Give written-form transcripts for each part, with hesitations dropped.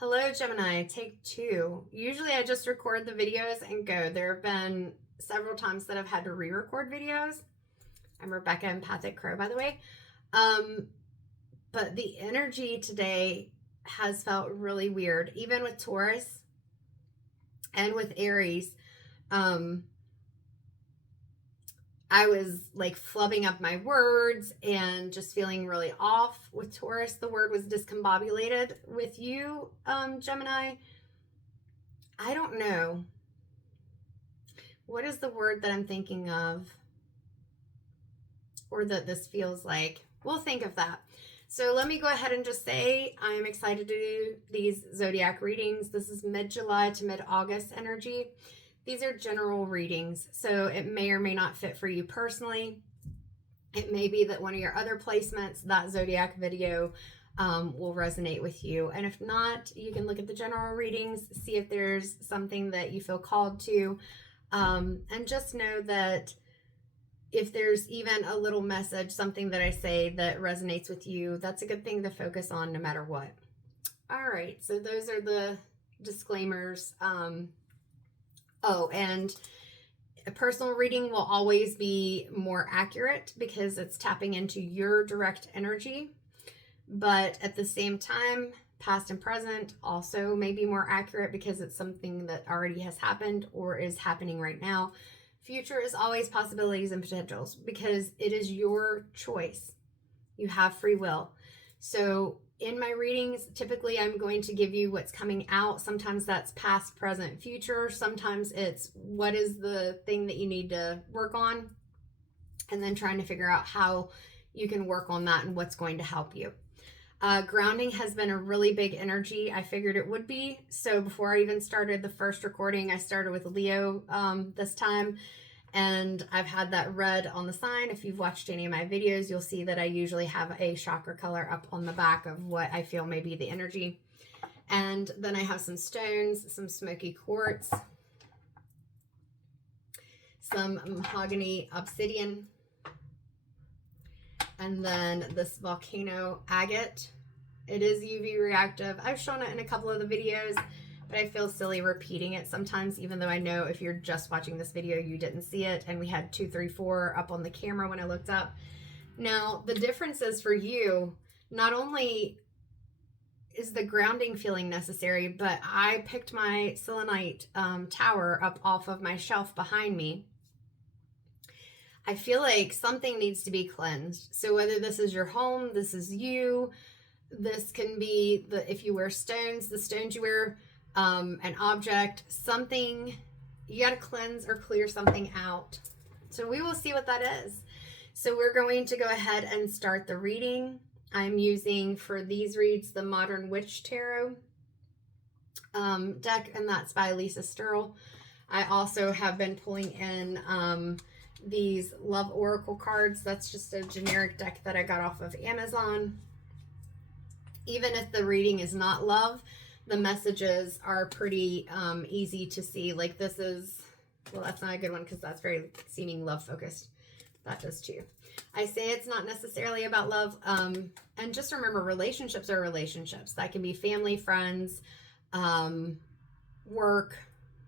Hello, Gemini, take two. Usually I just record the videos and go. There have been several times that I've had to re-record videos. I'm Rebecca Empathic Crow, by the way. But the energy today has felt really weird, even with Taurus and with Aries. I was like flubbing up my words and just feeling really off with Taurus. The word was discombobulated. With you, Gemini, I don't know. What is the word that I'm thinking of? Or that this feels like? We'll think of that. So let me go ahead and just say I'm excited to do these zodiac readings. This is mid-July to mid-August energy. These are general readings, so it may or may not fit for you personally. It may be that one of your other placements, that zodiac video, will resonate with you. And if not, you can look at the general readings, see if there's something that you feel called to. And just know that if there's even a little message, something that I say that resonates with you, that's a good thing to focus on no matter what. All right, so those are the disclaimers. Oh, and a personal reading will always be more accurate because it's tapping into your direct energy. But at the same time, past and present also may be more accurate because it's something that already has happened or is happening right now. Future is always possibilities and potentials because it is your choice. You have free will. So in my readings, typically I'm going to give you what's coming out. Sometimes that's past, present, future. Sometimes it's what is the thing that you need to work on, and then trying to figure out how you can work on that and what's going to help you. Grounding has been a really big energy. I figured it would be. So before I even started the first recording, I started with Leo this time. And I've had that red on the sign. If you've watched any of my videos, you'll see that I usually have a chakra color up on the back of what I feel may be the energy. And then I have some stones, some smoky quartz, some mahogany obsidian, and then this volcano agate. It is UV reactive. I've shown it in a couple of the videos, but I feel silly repeating it sometimes, even though I know if you're just watching this video, you didn't see it. And we had 2, 3, 4 up on the camera when I looked up. Now, the difference is for you, not only is the grounding feeling necessary, but I picked my selenite tower up off of my shelf behind me. I feel like something needs to be cleansed. So whether this is your home, this is you, this can be if you wear stones, the stones you wear, an object, something, you got to cleanse or clear something out. So we will see what that is. So we're going to go ahead and start the reading. I'm using for these reads the Modern Witch Tarot deck, and that's by Lisa Sterle. I also have been pulling in these Love Oracle cards. That's just a generic deck that I got off of Amazon. Even if the reading is not love, the messages are pretty easy to see. Like this is, well, that's not a good one because that's very seeming love focused. That does too. I say it's not necessarily about love. And just remember, relationships are relationships. That can be family, friends, work,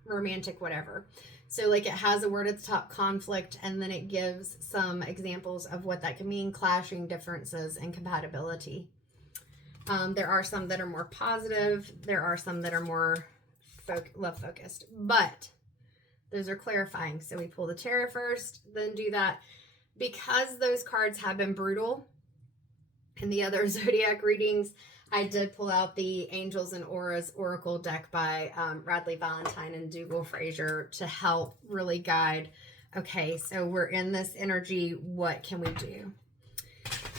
romantic, whatever. So like it has a word at the top, conflict, and then it gives some examples of what that can mean, clashing, differences, and compatibility. There are some that are more positive. There are some that are more love focused, but those are clarifying. So we pull the tarot first, then do that. Because those cards have been brutal in the other zodiac readings, I did pull out the Angels and Auras Oracle deck by Radley Valentine and Dougal Fraser to help really guide, okay, so we're in this energy, what can we do?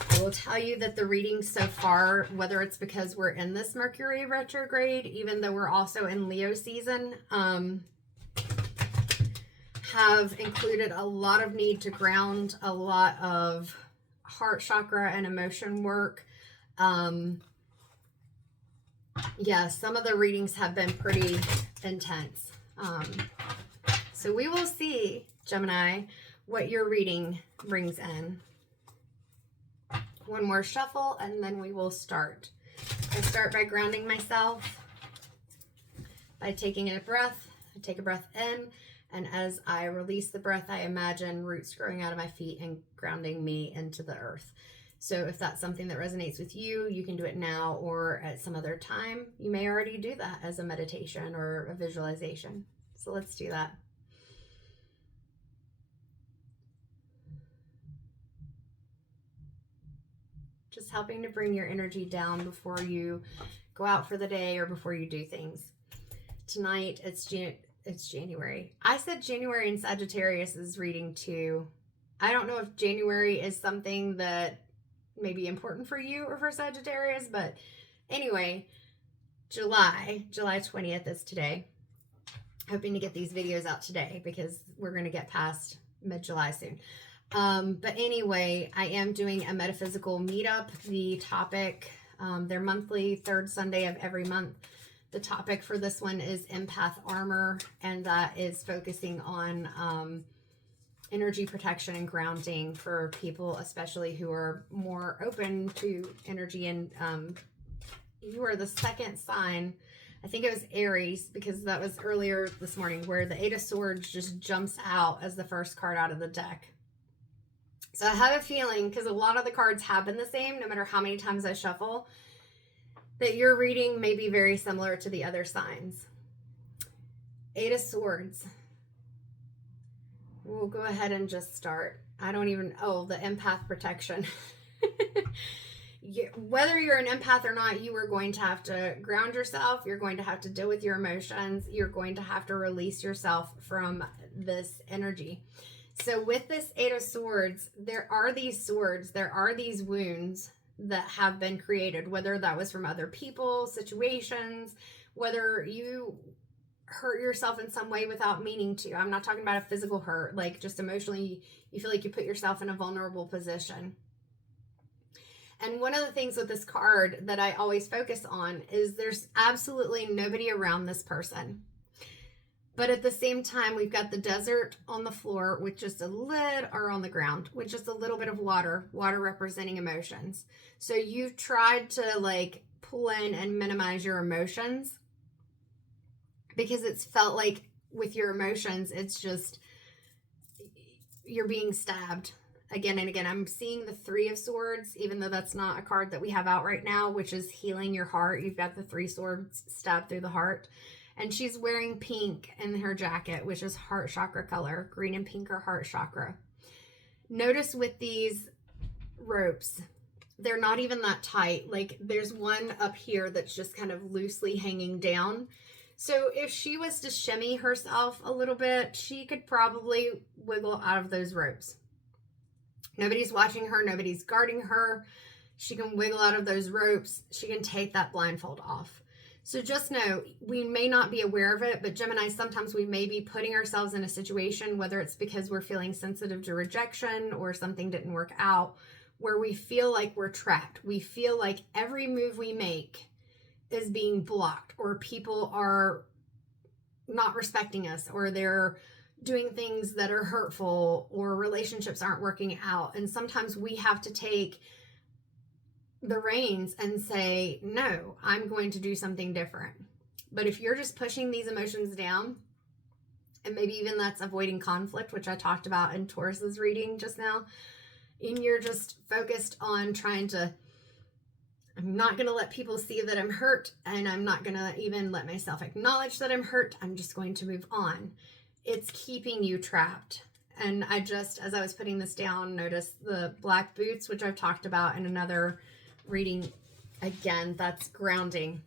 I will tell you that the readings so far, whether it's because we're in this Mercury retrograde, even though we're also in Leo season, have included a lot of need to ground, a lot of heart chakra and emotion work. Yeah, some of the readings have been pretty intense. So we will see, Gemini, what your reading brings in. One more shuffle and then we will start. I start by grounding myself. by taking a breath. I take a breath in, and as I release the breath, I imagine roots growing out of my feet and grounding me into the earth. So if that's something that resonates with you, you can do it now or at some other time. You may already do that as a meditation or a visualization. So let's do that. Just helping to bring your energy down before you go out for the day or before you do things. Tonight, it's January. I said January in Sagittarius is reading too. I don't know if January is something that may be important for you or for Sagittarius, but anyway, July 20th is today. Hoping to get these videos out today because we're going to get past mid-July soon. But anyway, I am doing a metaphysical meetup. The topic, they're monthly, third Sunday of every month. The topic for this one is empath armor, and that is focusing on energy protection and grounding for people, especially who are more open to energy. And you are the second sign. I think it was Aries, because that was earlier this morning, where the Eight of Swords just jumps out as the first card out of the deck. So I have a feeling, because a lot of the cards have been the same, no matter how many times I shuffle, that your reading may be very similar to the other signs. Eight of Swords. We'll go ahead and just start. The empath protection. Whether you're an empath or not, you are going to have to ground yourself. You're going to have to deal with your emotions. You're going to have to release yourself from this energy. So with this Eight of Swords, there are these wounds that have been created, whether that was from other people, situations, whether you hurt yourself in some way without meaning to. I'm not talking about a physical hurt, like just emotionally, you feel like you put yourself in a vulnerable position. And one of the things with this card that I always focus on is there's absolutely nobody around this person. But at the same time, we've got the desert on the floor with just on the ground with just a little bit of water representing emotions. So you've tried to pull in and minimize your emotions because it's felt like with your emotions, it's just, you're being stabbed again and again. I'm seeing the Three of Swords, even though that's not a card that we have out right now, which is healing your heart. You've got the Three Swords stabbed through the heart. And she's wearing pink in her jacket, which is heart chakra color. Green and pink are heart chakra. Notice with these ropes, they're not even that tight. Like there's one up here that's just kind of loosely hanging down. So if she was to shimmy herself a little bit, she could probably wiggle out of those ropes. Nobody's watching her. Nobody's guarding her. She can wiggle out of those ropes. She can take that blindfold off. So just know, we may not be aware of it, but Gemini, sometimes we may be putting ourselves in a situation, whether it's because we're feeling sensitive to rejection or something didn't work out, where we feel like we're trapped. We feel like every move we make is being blocked, or people are not respecting us, or they're doing things that are hurtful, or relationships aren't working out. And sometimes we have to take the reins and say, no, I'm going to do something different. But if you're just pushing these emotions down, and maybe even that's avoiding conflict, which I talked about in Taurus's reading just now, and you're just focused on trying to, I'm not going to let people see that I'm hurt, and I'm not going to even let myself acknowledge that I'm hurt. I'm just going to move on. It's keeping you trapped. And I just, as I was putting this down, noticed the black boots, which I've talked about in another reading. Again, that's grounding.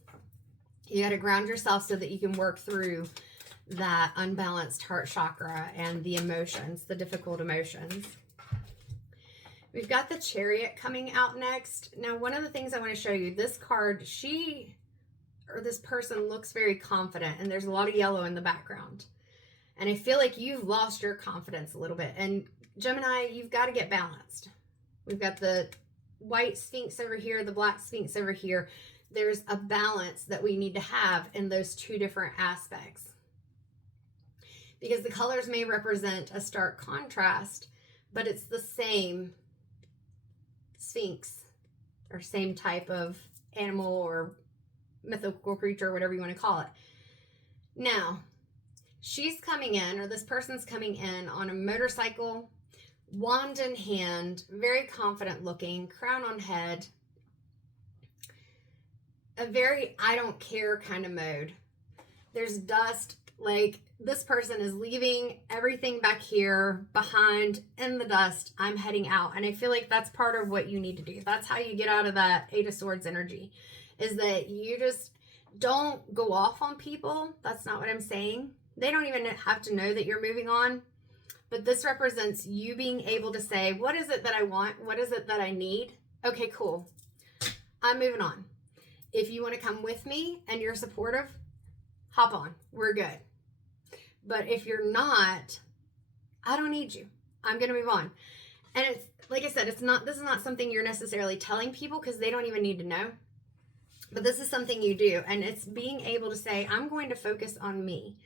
You got to ground yourself so that you can work through that unbalanced heart chakra and the emotions, the difficult emotions. We've got the Chariot coming out next. Now, one of the things I want to show you, this card, this person looks very confident, and there's a lot of yellow in the background. And I feel like you've lost your confidence a little bit. And Gemini, you've got to get balanced. We've got the white Sphinx over here, the black Sphinx over here. There's a balance that we need to have in those two different aspects. Because the colors may represent a stark contrast, but it's the same Sphinx, or same type of animal or mythical creature, whatever you want to call it. Now, she's coming in, or this person's coming in on a motorcycle, wand in hand, very confident looking, crown on head, a very I don't care kind of mode. There's dust, like this person is leaving everything back here behind in the dust. I'm heading out. And I feel like that's part of what you need to do. That's how you get out of that Eight of Swords energy, is that you just don't go off on people. That's not what I'm saying. They don't even have to know that you're moving on. But this represents you being able to say, what is it that I want? What is it that I need? Okay, cool. I'm moving on. If you want to come with me and you're supportive, hop on. We're good. But if you're not, I don't need you. I'm going to move on. And it's, like I said, this is not something you're necessarily telling people because they don't even need to know. But this is something you do. And it's being able to say, I'm going to focus on me.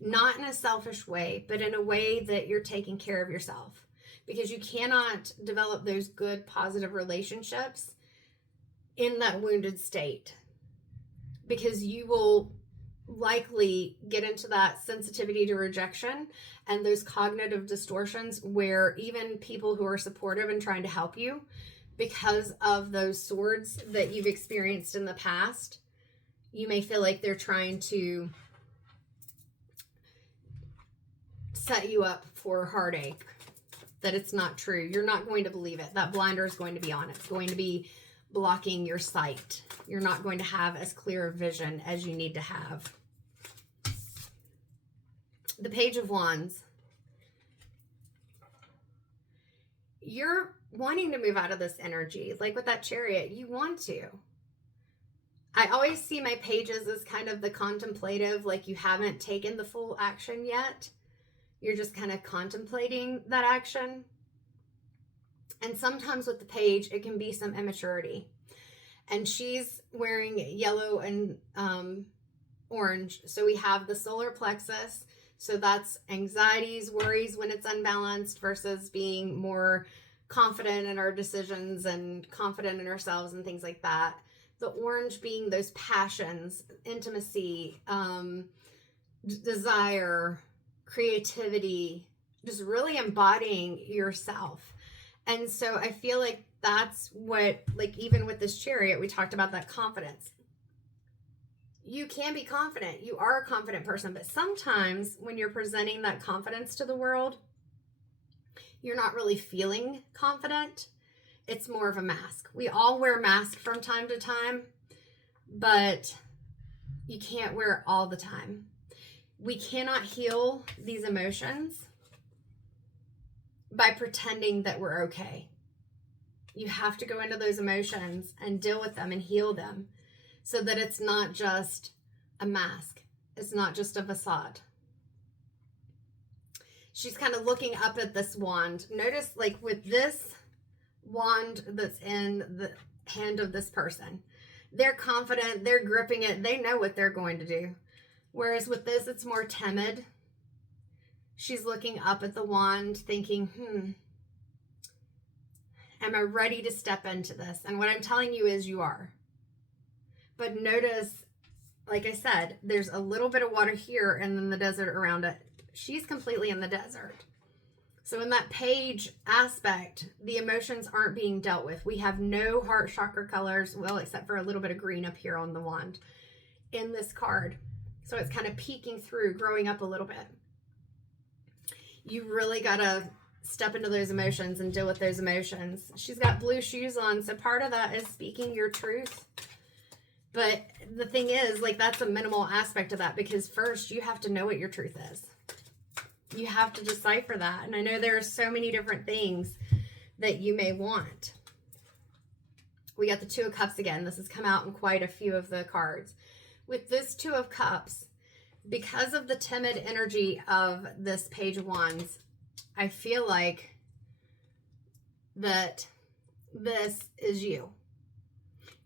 Not in a selfish way, but in a way that you're taking care of yourself. Because you cannot develop those good, positive relationships in that wounded state. Because you will likely get into that sensitivity to rejection and those cognitive distortions where even people who are supportive and trying to help you, because of those swords that you've experienced in the past, you may feel like they're trying to set you up for heartache, that it's not true. You're not going to believe it. That blinder is going to be on. It's going to be blocking your sight. You're not going to have as clear a vision as you need to have. The Page of Wands. You're wanting to move out of this energy. Like with that Chariot, you want to. I always see my pages as kind of the contemplative, like you haven't taken the full action yet. You're just kind of contemplating that action. And sometimes with the page, it can be some immaturity. And she's wearing yellow and orange. So we have the solar plexus. So that's anxieties, worries when it's unbalanced versus being more confident in our decisions and confident in ourselves and things like that. The orange being those passions, intimacy, desire, creativity, just really embodying yourself. And so I feel like that's what, like even with this Chariot, we talked about that confidence. You can be confident. You are a confident person, but sometimes when you're presenting that confidence to the world, you're not really feeling confident. It's more of a mask. We all wear masks from time to time, but you can't wear it all the time. We cannot heal these emotions by pretending that we're okay. You have to go into those emotions and deal with them and heal them so that it's not just a mask. It's not just a facade. She's kind of looking up at this wand. Notice, like with this wand that's in the hand of this person, they're confident, they're gripping it, they know what they're going to do. Whereas with this, it's more timid. She's looking up at the wand thinking, am I ready to step into this? And what I'm telling you is you are. But notice, like I said, there's a little bit of water here and then the desert around it. She's completely in the desert. So in that page aspect, the emotions aren't being dealt with. We have no heart chakra colors, well, except for a little bit of green up here on the wand in this card. So it's kind of peeking through, growing up a little bit. You really got to step into those emotions and deal with those emotions. She's got blue shoes on, so part of that is speaking your truth. But the thing is, like, that's a minimal aspect of that, because first you have to know what your truth is. You have to decipher that. And I know there are so many different things that you may want. We got the Two of Cups again. This has come out in quite a few of the cards. With this Two of Cups, because of the timid energy of this Page of Wands, I feel like that this is you.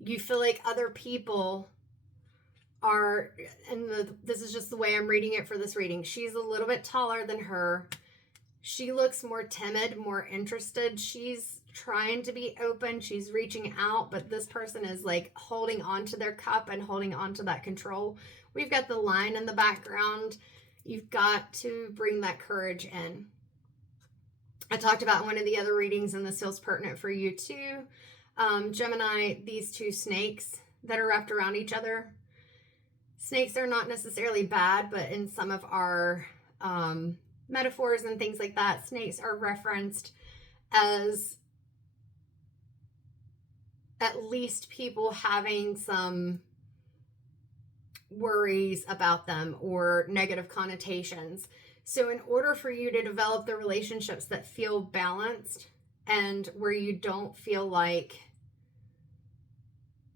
You feel like other people are, and this is just the way I'm reading it for this reading. She's a little bit taller than her. She looks more timid, more interested. She's trying to be open. She's reaching out, but this person is like holding on to their cup and holding on to that control. We've got the line in the background. You've got to bring that courage in. I talked about one of the other readings, and this feels pertinent for you too. Gemini, these two snakes that are wrapped around each other. Snakes are not necessarily bad, but in some of our metaphors and things like that, snakes are referenced as at least people having some worries about them or negative connotations. So in order for you to develop the relationships that feel balanced and where you don't feel like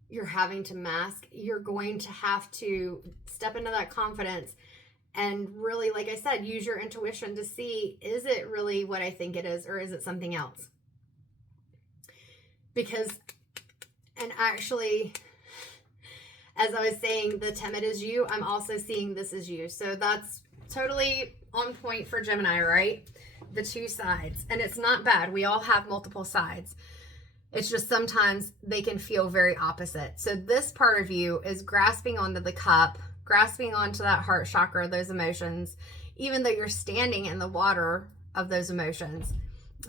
you're having to mask, you're going to have to step into that confidence and really, like I said, use your intuition to see, is it really what I think it is, or is it something else? Because, and actually, as I was saying, the timid is you, I'm also seeing this is you. So that's totally on point for Gemini, right? The two sides. And it's not bad. We all have multiple sides. It's just sometimes they can feel very opposite. So this part of you is grasping onto the cup, grasping onto that heart chakra, those emotions, even though you're standing in the water of those emotions.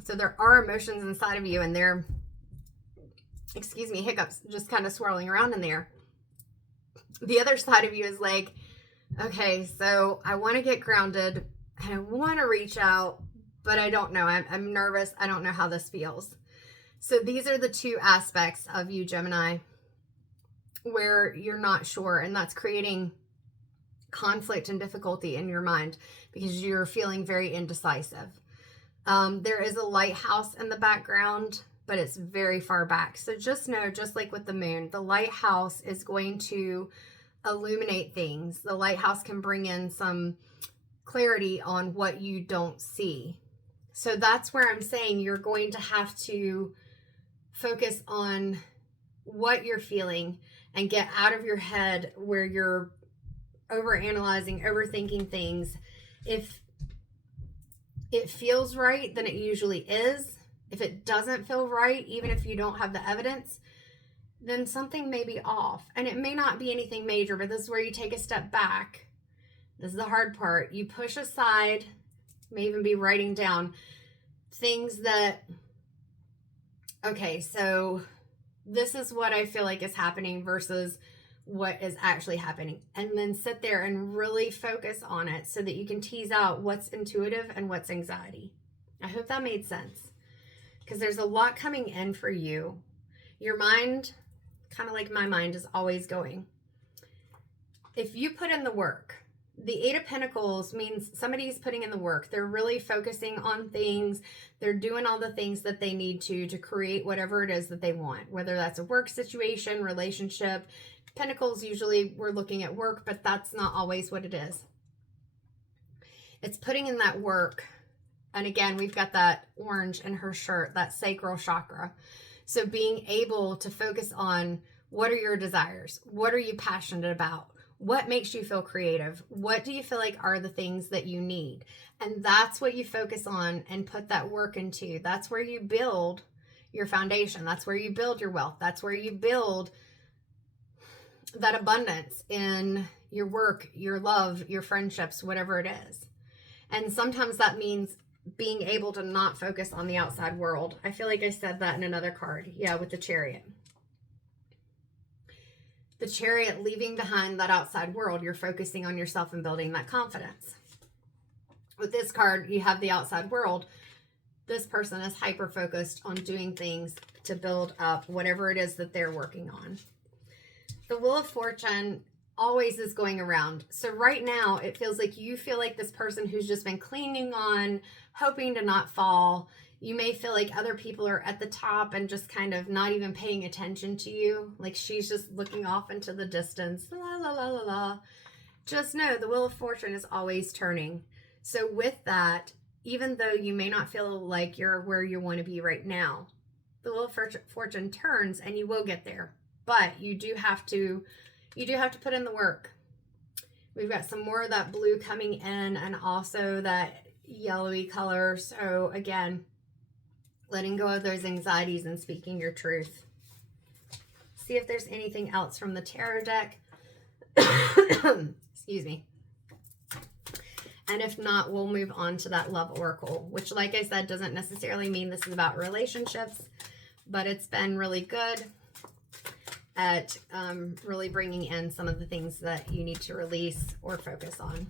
So there are emotions inside of you, and they're, excuse me, hiccups, just kind of swirling around in there. The other side of you is like, okay, so I want to get grounded and I want to reach out, but I don't know. I'm nervous. I don't know how this feels. So these are the two aspects of you, Gemini, where you're not sure, and that's creating conflict and difficulty in your mind because you're feeling very indecisive. There is a lighthouse in the background, but it's very far back. So just know, just like with the moon, the lighthouse is going to illuminate things. The lighthouse can bring in some clarity on what you don't see. So that's where I'm saying you're going to have to focus on what you're feeling and get out of your head where you're overanalyzing, overthinking things. If it feels right, then it usually is. If it doesn't feel right, even if you don't have the evidence, then something may be off. And it may not be anything major, but this is where you take a step back. This is the hard part. You push aside, may even be writing down things that, okay, so this is what I feel like is happening versus what is actually happening. And then sit there and really focus on it so that you can tease out what's intuitive and what's anxiety. I hope that made sense, because there's a lot coming in for you. Your mind, kind of like my mind, is always going. If you put in the work, the Eight of Pentacles means somebody's putting in the work. They're really focusing on things. They're doing all the things that they need to create whatever it is that they want, whether that's a work situation, relationship. Pentacles, usually we're looking at work, but that's not always what it is. It's putting in that work. And again, we've got that orange in her shirt, that sacral chakra. So being able to focus on, what are your desires? What are you passionate about? What makes you feel creative? What do you feel like are the things that you need? And that's what you focus on and put that work into. That's where you build your foundation. That's where you build your wealth. That's where you build that abundance in your work, your love, your friendships, whatever it is. And sometimes that means being able to not focus on the outside world. I feel like I said that in another card. Yeah, with the Chariot. The Chariot, leaving behind that outside world, you're focusing on yourself and building that confidence. With this card, you have the outside world. This person is hyper-focused on doing things to build up whatever it is that they're working on. The Wheel of Fortune always is going around. So right now, it feels like you feel like this person who's just been clinging on, hoping to not fall. You may feel like other people are at the top and just kind of not even paying attention to you. Like she's just looking off into the distance. La, la, la, la, la. Just know the Wheel of Fortune is always turning. So with that, even though you may not feel like you're where you want to be right now, the Wheel of Fortune turns and you will get there. But you do have to put in the work. We've got some more of that blue coming in and also that yellowy color. So again, letting go of those anxieties and speaking your truth. See if there's anything else from the tarot deck. Excuse me. And if not, we'll move on to that love oracle, which, like I said, doesn't necessarily mean this is about relationships, but it's been really good at really bringing in some of the things that you need to release or focus on.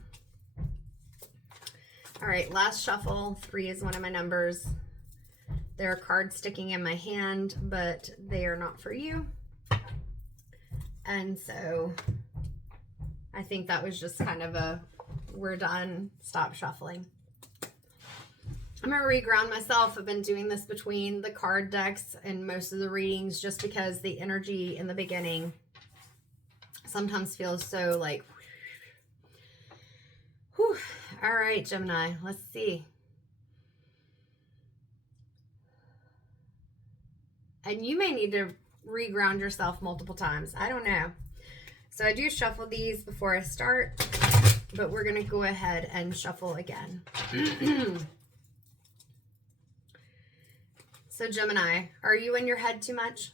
All right, last shuffle. 3 is one of my numbers. There are cards sticking in my hand, but they are not for you. And so I think that was just kind of a, we're done, stop shuffling. I'm going to reground myself. I've been doing this between the card decks and most of the readings just because the energy in the beginning sometimes feels so like, whew. All right, Gemini, let's see. And you may need to reground yourself multiple times. I don't know. So I do shuffle these before I start, but we're going to go ahead and shuffle again. So Gemini, are you in your head too much?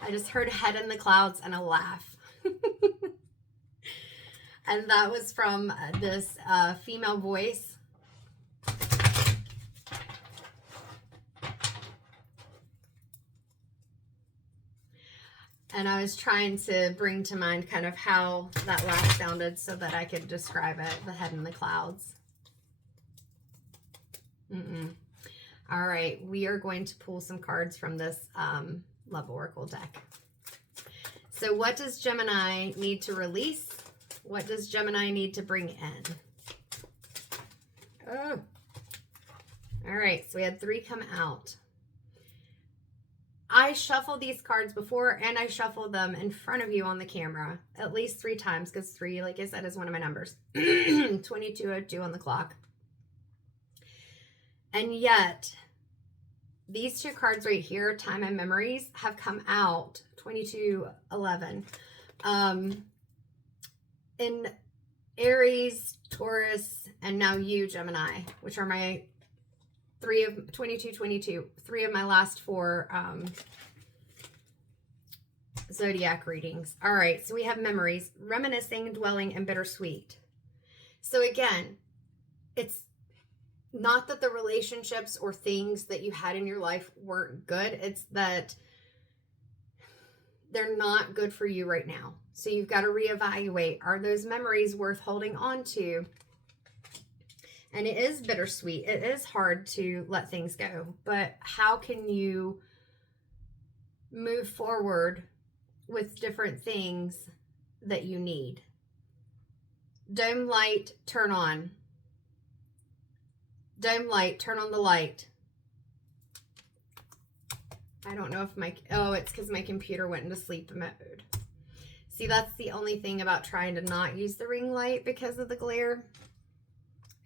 I just heard head in the clouds and a laugh. And that was from this female voice. And I was trying to bring to mind kind of how that laugh sounded so that I could describe it, the head in the clouds. All right, we are going to pull some cards from this Love Oracle deck. So what does Gemini need to release? What does Gemini need to bring in? Oh. All right, so we had 3 come out. I shuffled these cards before, and I shuffled them in front of you on the camera at least 3 times, because 3, like I said, is one of my numbers. 22:02 on the clock. And yet, these 2 cards right here, Time and Memories, have come out 22:11. In Aries, Taurus, and now you, Gemini, which are my 3 of 22:22, 3 of my last 4 zodiac readings. All right, so we have memories, reminiscing, dwelling, and bittersweet. So again, it's not that the relationships or things that you had in your life weren't good. It's that they're not good for you right now. So you've got to reevaluate. Are those memories worth holding on to? And it is bittersweet. It is hard to let things go. But how can you move forward with different things that you need? Dome light, turn on. Dome light, turn on the light. I don't know if it's because my computer went into sleep mode. See, that's the only thing about trying to not use the ring light because of the glare,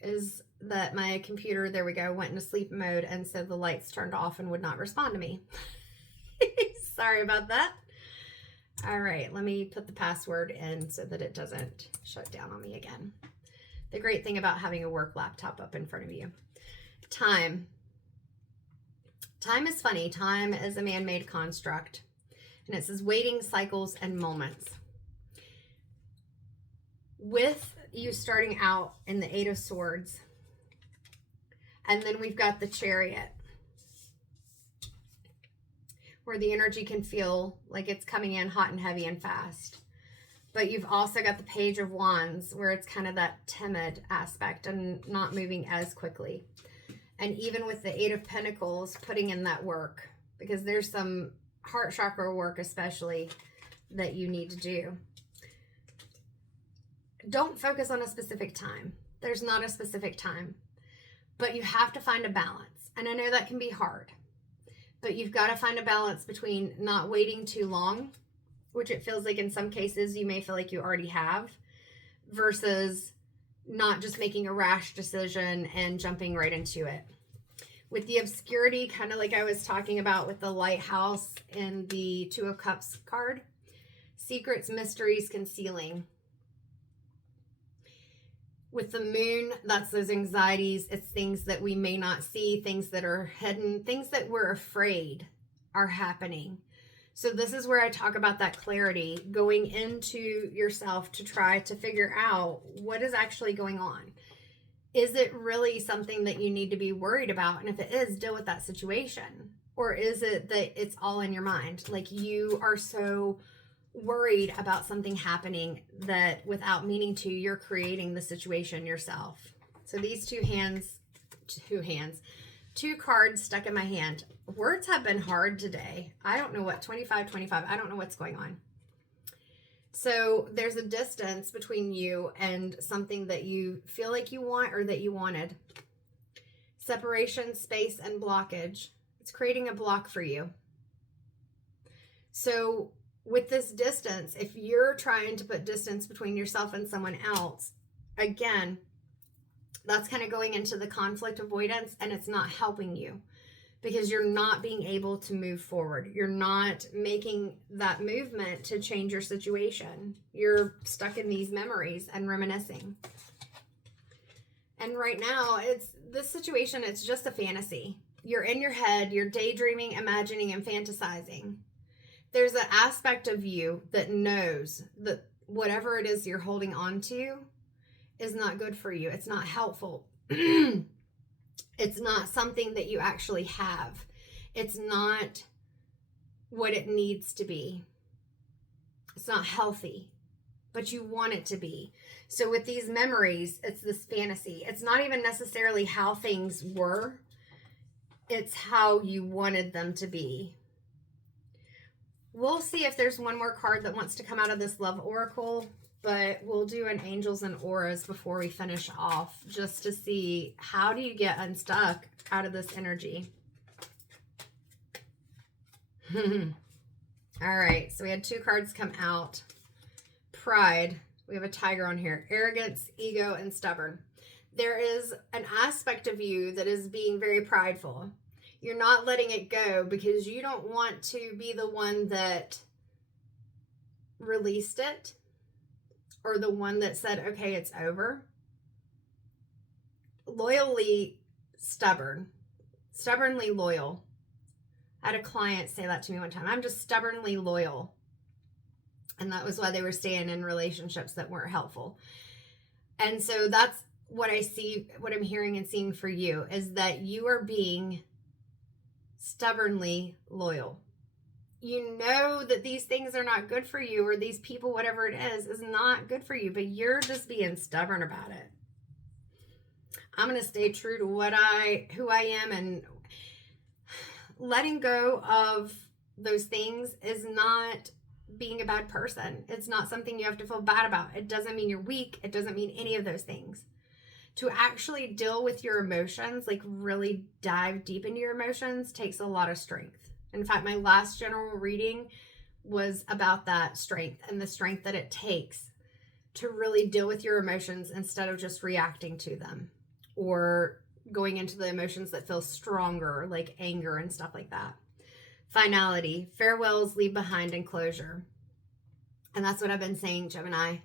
is that my computer, there we go, went into sleep mode, and so the lights turned off and would not respond to me. Sorry about that. All right, let me put the password in so that it doesn't shut down on me again. The great thing about having a work laptop up in front of you. Time. Time is funny. Time is a man-made construct. And it says waiting, cycles, and moments. With you starting out in the 8 of Swords, and then we've got the Chariot, where the energy can feel like it's coming in hot and heavy and fast. But you've also got the Page of Wands, where it's kind of that timid aspect and not moving as quickly. And even with the 8 of Pentacles, putting in that work, because there's some heart chakra work especially that you need to do. Don't focus on a specific time. There's not a specific time, but you have to find a balance. And I know that can be hard, but you've got to find a balance between not waiting too long, which it feels like in some cases you may feel like you already have, versus not just making a rash decision and jumping right into it. With the obscurity, kind of like I was talking about with the lighthouse and the 2 of Cups card, secrets, mysteries, concealing. With the moon, that's those anxieties. It's things that we may not see, things that are hidden, things that we're afraid are happening. So this is where I talk about that clarity, going into yourself to try to figure out what is actually going on. Is it really something that you need to be worried about? And if it is, deal with that situation. Or is it that it's all in your mind? Like you are so worried about something happening that without meaning to, you're creating the situation yourself. So these two cards stuck in my hand. Words have been hard today. I don't know what, 25. I don't know what's going on. So there's a distance between you and something that you feel like you want or that you wanted. Separation, space, and blockage. It's creating a block for you. So with this distance, if you're trying to put distance between yourself and someone else, again, that's kind of going into the conflict avoidance, and it's not helping you because you're not being able to move forward. You're not making that movement to change your situation. You're stuck in these memories and reminiscing. And right now, this situation, it's just a fantasy. You're in your head, you're daydreaming, imagining, and fantasizing. There's an aspect of you that knows that whatever it is you're holding on to is not good for you. It's not helpful. It's not something that you actually have. It's not what it needs to be. It's not healthy, but you want it to be. So with these memories, it's this fantasy. It's not even necessarily how things were. It's how you wanted them to be. We'll see if there's one more card that wants to come out of this love oracle, but we'll do an angels and auras before we finish off, just to see how do you get unstuck out of this energy. All right, so we had two cards come out. Pride. We have a tiger on here. Arrogance, ego, and stubborn. There is an aspect of you that is being very prideful. You're not letting it go because you don't want to be the one that released it or the one that said, okay, it's over. Loyally stubborn. Stubbornly loyal. I had a client say that to me one time. I'm just stubbornly loyal. And that was why they were staying in relationships that weren't helpful. And so that's what I see, what I'm hearing and seeing for you is that you are being stubbornly loyal. You know that these things are not good for you, or these people, whatever it is not good for you, but you're just being stubborn about it. I'm going to stay true to who I am, and letting go of those things is not being a bad person. It's not something you have to feel bad about. It doesn't mean you're weak. It doesn't mean any of those things. To actually deal with your emotions, like really dive deep into your emotions, takes a lot of strength. In fact, my last general reading was about that strength and the strength that it takes to really deal with your emotions instead of just reacting to them or going into the emotions that feel stronger, like anger and stuff like that. Finality, farewells, leave behind, and closure. And that's what I've been saying, Gemini.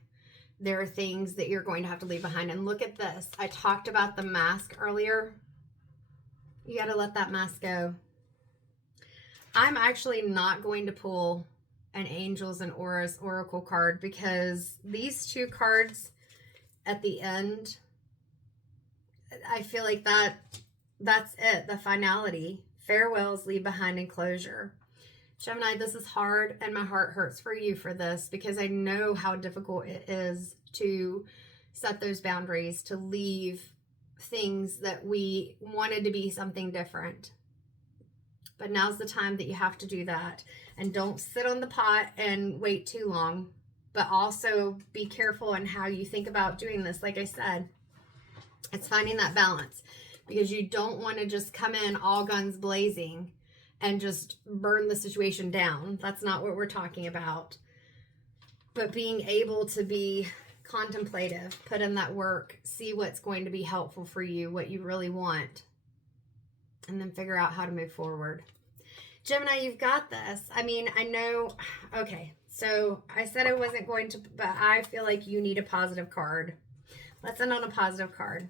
There are things that you're going to have to leave behind. And look at this. I talked about the mask earlier. You got to let that mask go. I'm actually not going to pull an Angels and Auras Oracle card because these two cards at the end, I feel like that's it. The finality. Farewells, leave behind, and closure. Gemini, this is hard, and my heart hurts for you for this because I know how difficult it is to set those boundaries, to leave things that we wanted to be something different. But now's the time that you have to do that. And don't sit on the pot and wait too long, but also be careful in how you think about doing this. Like I said, it's finding that balance because you don't want to just come in all guns blazing and just burn the situation down. That's not what we're talking about. But being able to be contemplative, put in that work, see what's going to be helpful for you, what you really want, and then figure out how to move forward. Gemini, you've got this. I mean, I know, okay, so I said I wasn't going to, but I feel like you need a positive card. Let's end on a positive card.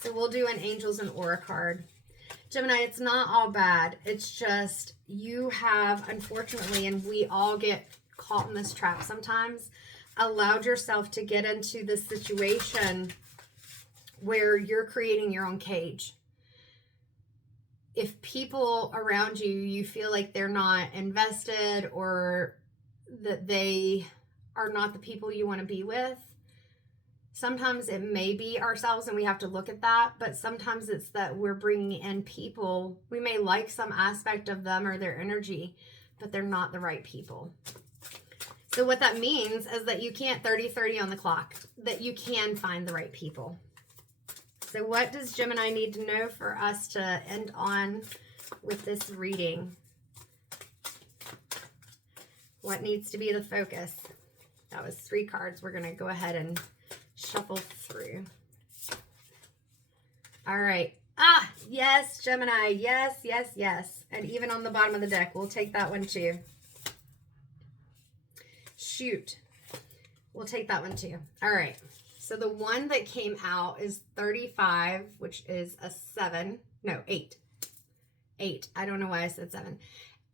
So we'll do an Angels and Aura card. Gemini, it's not all bad. It's just you have, unfortunately, and we all get caught in this trap sometimes, allowed yourself to get into this situation where you're creating your own cage. If people around you, you feel like they're not invested or that they are not the people you want to be with, sometimes it may be ourselves and we have to look at that, but sometimes it's that we're bringing in people. We may like some aspect of them or their energy, but they're not the right people. So what that means is that you can't 30-30 on the clock, that you can find the right people. So what does Gemini need to know for us to end on with this reading? What needs to be the focus? That was 3 cards. We're going to go ahead and shuffle through. All right. Ah, yes, Gemini. Yes, yes, yes. And even on the bottom of the deck, we'll take that one too. Shoot. We'll take that one too. All right. So the one that came out is 35, which is a 7. No, 8. 8. I don't know why I said 7.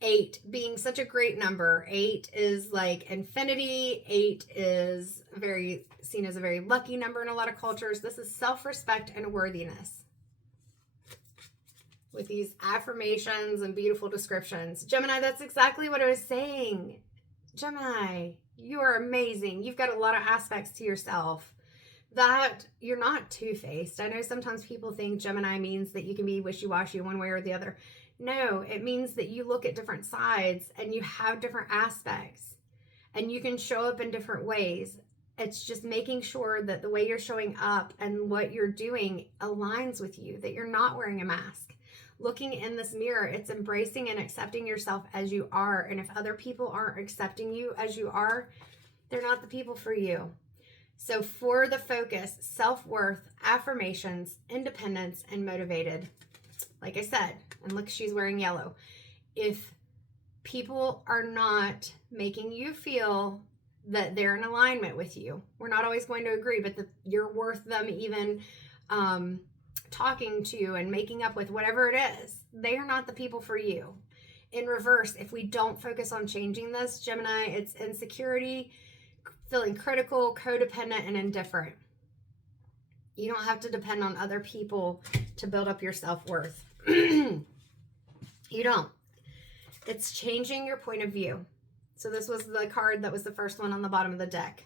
8 being such a great number. 8 is like infinity. 8 is seen as a very lucky number in a lot of cultures. This is self-respect and worthiness. With these affirmations and beautiful descriptions. Gemini, that's exactly what I was saying. Gemini, you are amazing. You've got a lot of aspects to yourself that you're not two-faced. I know sometimes people think Gemini means that you can be wishy-washy one way or the other. No, it means that you look at different sides and you have different aspects and you can show up in different ways. It's just making sure that the way you're showing up and what you're doing aligns with you, that you're not wearing a mask. Looking in this mirror, it's embracing and accepting yourself as you are. And if other people aren't accepting you as you are, they're not the people for you. So for the focus, self-worth, affirmations, independence, and motivated. Like I said, and look, she's wearing yellow. If people are not making you feel that they're in alignment with you, we're not always going to agree, but that you're worth them even talking to and making up with, whatever it is, they are not the people for you. In reverse, if we don't focus on changing this, Gemini, it's insecurity, feeling critical, codependent, and indifferent. You don't have to depend on other people to build up your self-worth. You don't. It's changing your point of view. So this was the card that was the first one on the bottom of the deck.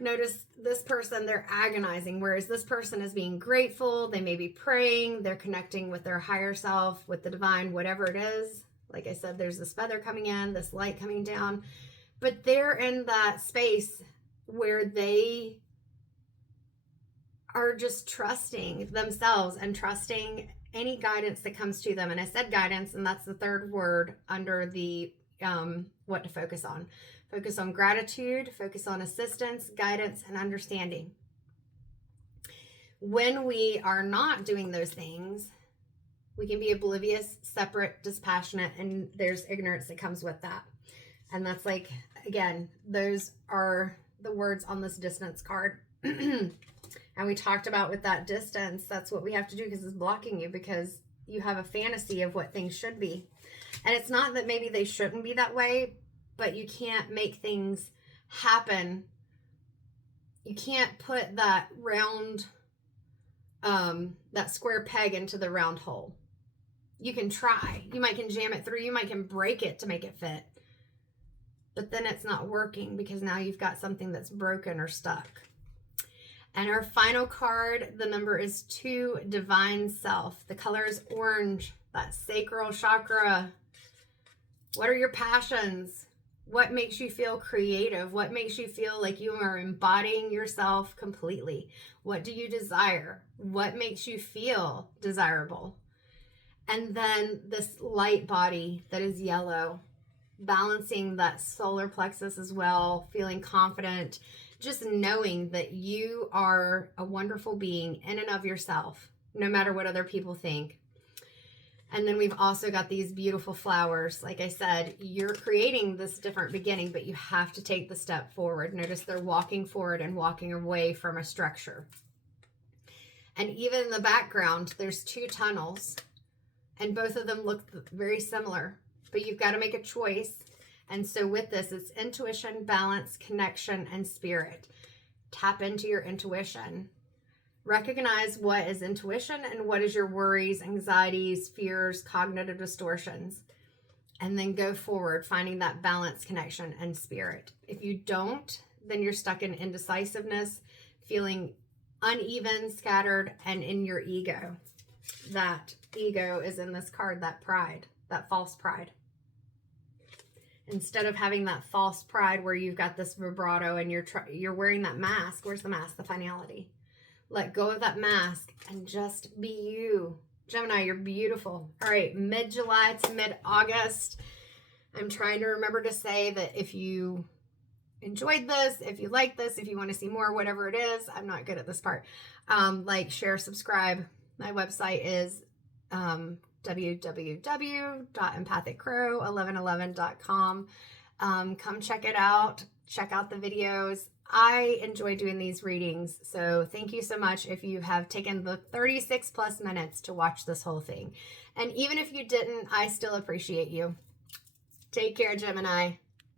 Notice this person, they're agonizing, whereas this person is being grateful. They may be praying. They're connecting with their higher self, with the divine, whatever it is. Like I said, there's this feather coming in, this light coming down. But they're in that space where they are just trusting themselves and trusting any guidance that comes to them. And I said guidance, and that's the third word under the what to focus on. Focus on gratitude, focus on assistance, guidance, and understanding. When we are not doing those things, we can be oblivious, separate, dispassionate, and there's ignorance that comes with that. And that's like, again, those are the words on this distance card. And we talked about with that distance, that's what we have to do because it's blocking you because you have a fantasy of what things should be. And it's not that maybe they shouldn't be that way, but you can't make things happen. You can't put that round, that square peg into the round hole. You can try. You might can jam it through. You might can break it to make it fit. But then it's not working because now you've got something that's broken or stuck. And our final card, the number is 2, Divine Self. The color is orange, that sacral chakra. What are your passions? What makes you feel creative? What makes you feel like you are embodying yourself completely? What do you desire? What makes you feel desirable? And then this light body that is yellow, balancing that solar plexus as well, feeling confident, just knowing that you are a wonderful being in and of yourself, no matter what other people think. And then we've also got these beautiful flowers. Like I said, you're creating this different beginning, but you have to take the step forward. Notice they're walking forward and walking away from a structure. And even in the background, there's 2 tunnels, and both of them look very similar, but you've got to make a choice. And so with this, it's intuition, balance, connection, and spirit. Tap into your intuition. Recognize what is intuition and what is your worries, anxieties, fears, cognitive distortions. And then go forward, finding that balance, connection, and spirit. If you don't, then you're stuck in indecisiveness, feeling uneven, scattered, and in your ego. That ego is in this card, that pride, that false pride. Instead of having that false pride where you've got this vibrato and you're wearing that mask. Where's the mask? The finality. Let go of that mask and just be you. Gemini, you're beautiful. All right, mid-July to mid-August. I'm trying to remember to say that if you enjoyed this, if you like this, if you want to see more, whatever it is, I'm not good at this part. Like, share, subscribe. My website is www.empathiccrow1111.com. Come check it out. Check out the videos. I enjoy doing these readings, so thank you so much if you have taken the 36 plus minutes to watch this whole thing. And even if you didn't, I still appreciate you. Take care, Gemini.